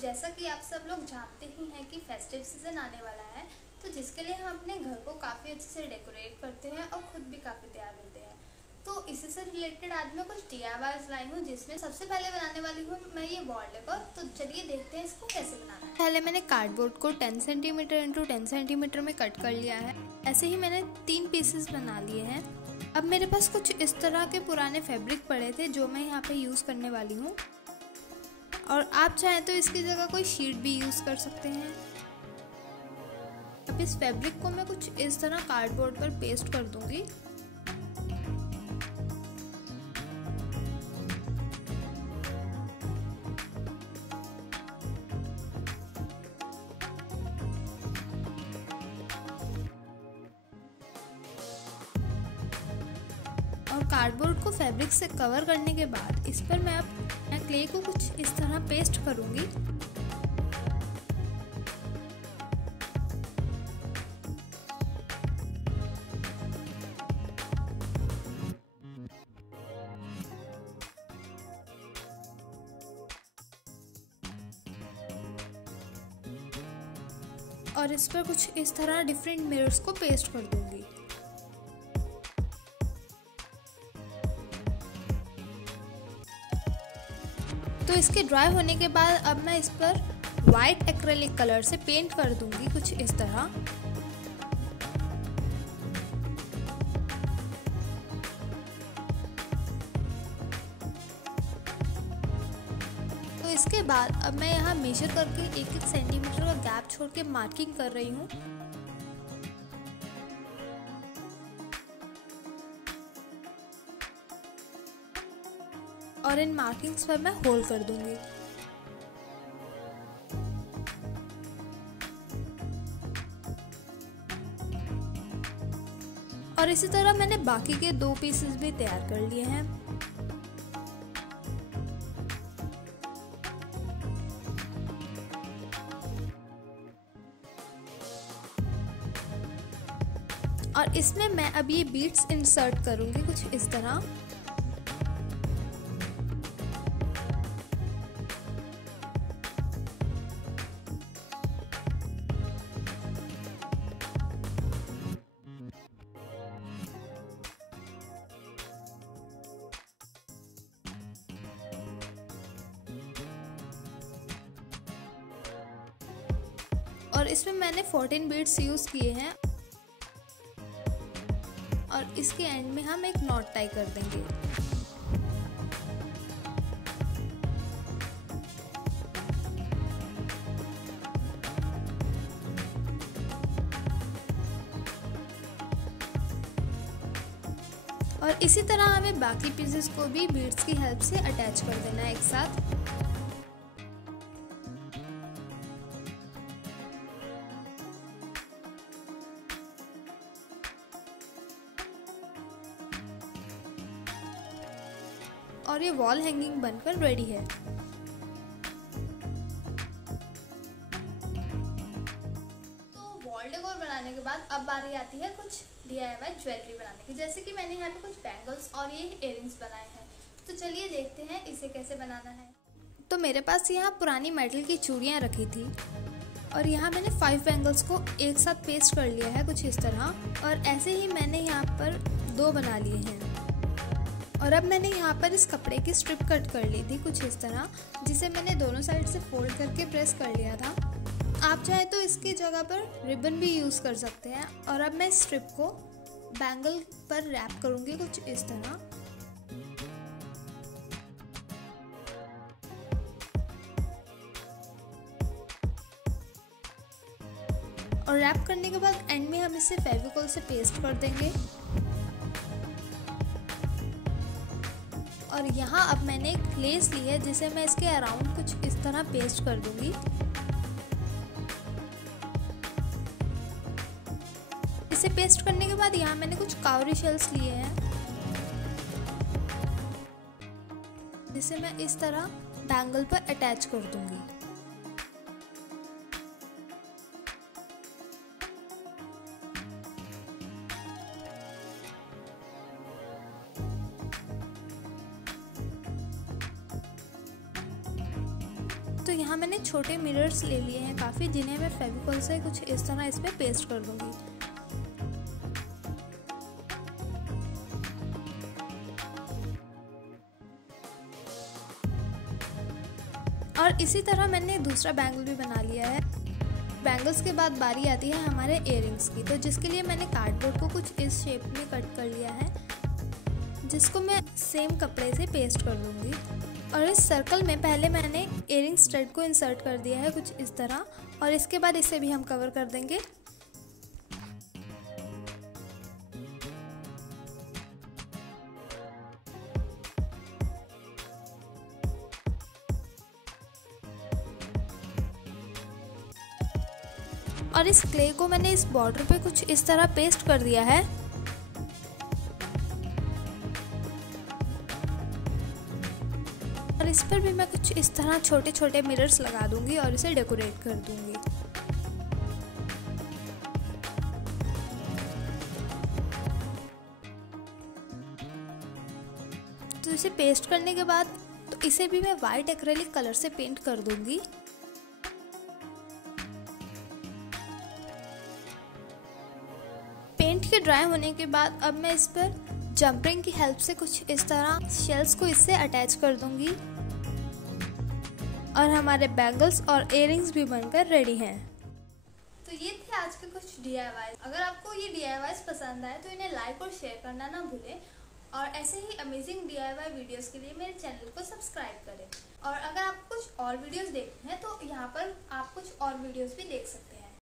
जैसा कि आप सब लोग जानते ही हैं कि फेस्टिव सीज़न आने वाला है, तो जिसके लिए हम अपने घर को काफ़ी अच्छे से डेकोरेट करते हैं और ख़ुद भी काफ़ी तैयार होते हैं। तो इसी से रिलेटेड आज मैं कुछ DIYs लाई हूँ, जिसमें सबसे पहले बनाने वाली हूँ मैं ये वॉल डेकोर। तो चलिए देखते हैं इसको कैसे बनाना है। पहले मैंने कार्डबोर्ड को 10 सेंटीमीटर इंटू 10 सेंटीमीटर में कट कर लिया है। ऐसे ही मैंने 3 पीसेस बना लिए हैं। अब मेरे पास कुछ इस तरह के पुराने फैब्रिक पड़े थे जो मैं यहाँ पे यूज़ करने वाली हूँ, और आप चाहें तो इसकी जगह कोई शीट भी यूज़ कर सकते हैं। अब इस फैब्रिक को मैं कुछ इस तरह कार्डबोर्ड पर पेस्ट कर दूंगी। और कार्डबोर्ड को फैब्रिक से कवर करने के बाद इस पर मैं क्ले को कुछ इस तरह पेस्ट करूंगी। और इस पर कुछ इस तरह डिफरेंट मिरर्स को पेस्ट कर दूंगी। तो इसके ड्राई होने के बाद अब मैं इस पर वाइट एक्रेलिक कलर से पेंट कर दूंगी कुछ इस तरह। तो इसके बाद अब मैं यहाँ मेजर करके 1-1 सेंटीमीटर का गैप छोड़ के मार्किंग कर रही हूँ। और इन मार्किंग्स पर मैं होल कर दूंगी। और इसी तरह मैंने बाकी के 2 पीसेस भी तैयार कर लिए हैं। और इसमें मैं अब ये बीड्स इंसर्ट करूंगी कुछ इस तरह। और इसमें मैंने 14 बीड्स यूज़ किए हैं। और इसके एंड में हम एक नॉट टाई कर देंगे। और इसी तरह हमें बाकी पीसेस को भी बीड्स की हेल्प से अटैच कर देना है एक साथ। और ये वॉल हैंगिंग बनकर रेडी है। तो वॉल डेकोर बनाने के बाद अब बारी आती है कुछ DIY ज्वेलरी बनाने की। जैसे कि मैंने यहाँ पे कुछ बैंगल्स और ये इयररिंग्स बनाए हैं। तो चलिए देखते हैं इसे कैसे बनाना है। तो मेरे पास यहाँ पुरानी मेटल की चूड़ियाँ रखी थी, और यहाँ मैंने 5 बैंगल्स को एक साथ पेस्ट कर लिया है कुछ इस तरह। और ऐसे ही मैंने यहाँ पर 2 बना लिए हैं। और अब मैंने यहाँ पर इस कपड़े की स्ट्रिप कट कर ली थी कुछ इस तरह, जिसे मैंने दोनों साइड से फोल्ड करके प्रेस कर लिया था। आप चाहे तो इसकी जगह पर रिबन भी यूज़ कर सकते हैं। और अब मैं इस स्ट्रिप को बैंगल पर रैप करूँगी कुछ इस तरह। और रैप करने के बाद एंड में हम इसे फेविकॉल से पेस्ट कर देंगे। और यहाँ अब मैंने एक लेस ली है, जिसे मैं इसके अराउंड कुछ इस तरह पेस्ट कर दूंगी। इसे पेस्ट करने के बाद यहाँ मैंने कुछ काउरी शेल्स लिए हैं, जिसे मैं इस तरह बैंगल पर अटैच कर दूंगी। तो यहाँ मैंने छोटे मिरर्स ले लिए हैं काफ़ी, जिन्हें मैं फेविकॉल से कुछ इस तरह इस पे पेस्ट कर दूंगी। और इसी तरह मैंने दूसरा बैंगल भी बना लिया है। बैंगल्स के बाद बारी आती है हमारे इयररिंग्स की, तो जिसके लिए मैंने कार्डबोर्ड को कुछ इस शेप में कट कर लिया है, जिसको मैं सेम कपड़े से पेस्ट कर दूंगी। और इस सर्कल में पहले मैंने इयररिंग स्टड को इंसर्ट कर दिया है कुछ इस तरह, और इसके बाद इसे भी हम कवर कर देंगे। और इस क्ले को मैंने इस बॉर्डर पे कुछ इस तरह पेस्ट कर दिया है। और इस पर भी मैं कुछ इस तरह छोटे छोटे मिरर्स लगा दूंगी और इसे डेकोरेट कर दूंगी। तो इसे पेस्ट करने के बाद तो इसे भी मैं वाइट एक्रेलिक कलर से पेंट कर दूंगी। पेंट के ड्राई होने के बाद अब मैं इस पर जंपरिंग की हेल्प से कुछ इस तरह शेल्स को इससे अटैच कर दूंगी और हमारे बैंगल्स और इयररिंग्स भी बनकर रेडी हैं। तो ये थे आज के कुछ DIY। अगर आपको ये DIYs पसंद आए तो इन्हें लाइक और शेयर करना ना भूलें, और ऐसे ही अमेजिंग DIY वीडियोस के लिए मेरे चैनल को सब्सक्राइब करें। और अगर आप कुछ और वीडियोस देखते हैं तो यहाँ पर आप कुछ और वीडियोस भी देख सकते हैं।